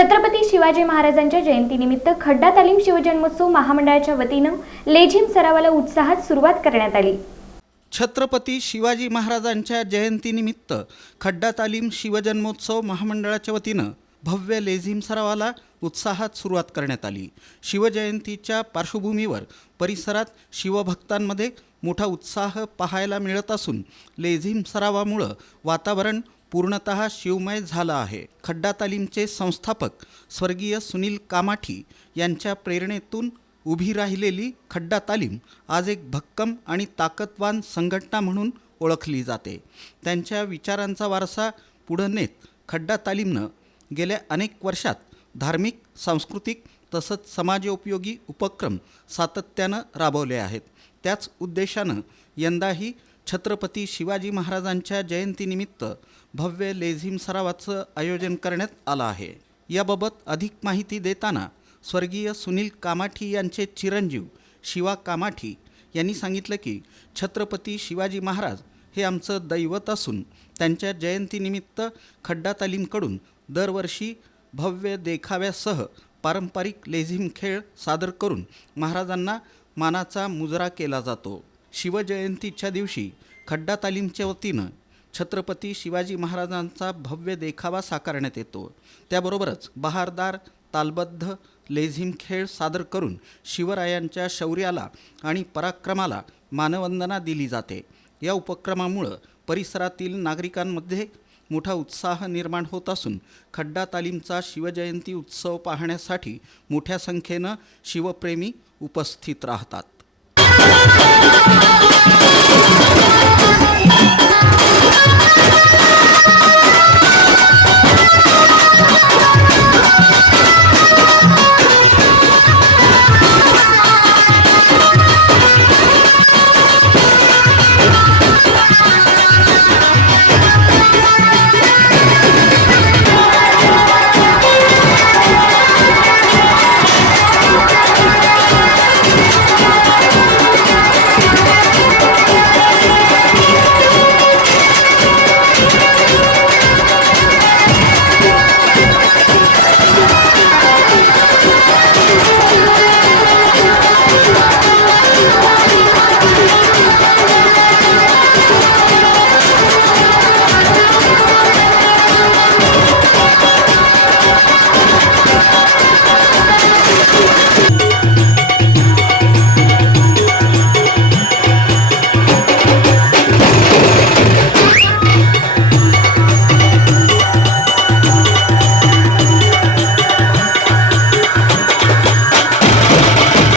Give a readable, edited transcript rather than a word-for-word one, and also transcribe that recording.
छत्रपती शिवाजी महाराजांच्या जयंतीनिमित्त खड्डा तालीम शिवजन्मोत्सव महामंडळाच्या वतीनं लेझिम सरावाला उत्साहात सुरुवात करण्यात आली। छत्रपती शिवाजी महाराजांच्या जयंतीनिमित्त खड्डा तालीम शिवजन्मोत्सव महामंडळाच्या वतीनं भव्य लेझिम सरावाला उत्साहात सुरुवात करण्यात आली। शिवजयंतीच्या पार्श्वभूमीवर परिसरात शिवभक्तांमध्ये मोठा उत्साह पाहायला मिळत असून लेझिम सरावामुळे वातावरण पूर्णतः शिवमय झालं आहे। खड्डा तालीमचे संस्थापक स्वर्गीय सुनील कामाठी यांच्या प्रेरणेतून उभी राहिलेली खड्डा तालीम आज एक भक्कम आणि ताकदवान संघटना म्हणून ओळखली जाते। त्यांच्या विचारांचा वारसा पुढे नेत खड्डा तालीमनं गेल्या अनेक वर्षात धार्मिक, सांस्कृतिक तसंच समाजोपयोगी उपक्रम सातत्यानं राबवले आहेत। त्याच उद्देशानं यंदाही छत्रपती शिवाजी महाराजांच्या जयंतीनिमित्त भव्य लेझिम सरावाचं आयोजन करण्यात आलं आहे। याबाबत अधिक माहिती देताना स्वर्गीय सुनील कामाठी यांचे चिरंजीव शिवा कामाठी यांनी सांगितलं की छत्रपती शिवाजी महाराज हे आमचं दैवत असून त्यांच्या जयंतीनिमित्त खड्डा तालीमकडून दरवर्षी भव्य देखाव्यासह पारंपरिक लेझिम खेळ सादर करून महाराजांना मानाचा मुजरा केला जातो। शिवजयंतीच्या दिवशी खड्डा तालीमच्या वतीनं छत्रपती शिवाजी महाराजांचा भव्य देखावा साकारण्यात येतो। त्याबरोबरच बहारदार तालबद्ध लेझिम खेळ सादर करून शिवरायांच्या शौर्याला आणि पराक्रमाला मानवंदना दिली जाते। या उपक्रमामुळे परिसरातील नागरिकांमध्ये मोठा उत्साह निर्माण होत असून खड्डा तालीमचा शिवजयंती उत्सव पाहण्यासाठी मोठ्या संख्येनं शिवप्रेमी उपस्थित राहतात।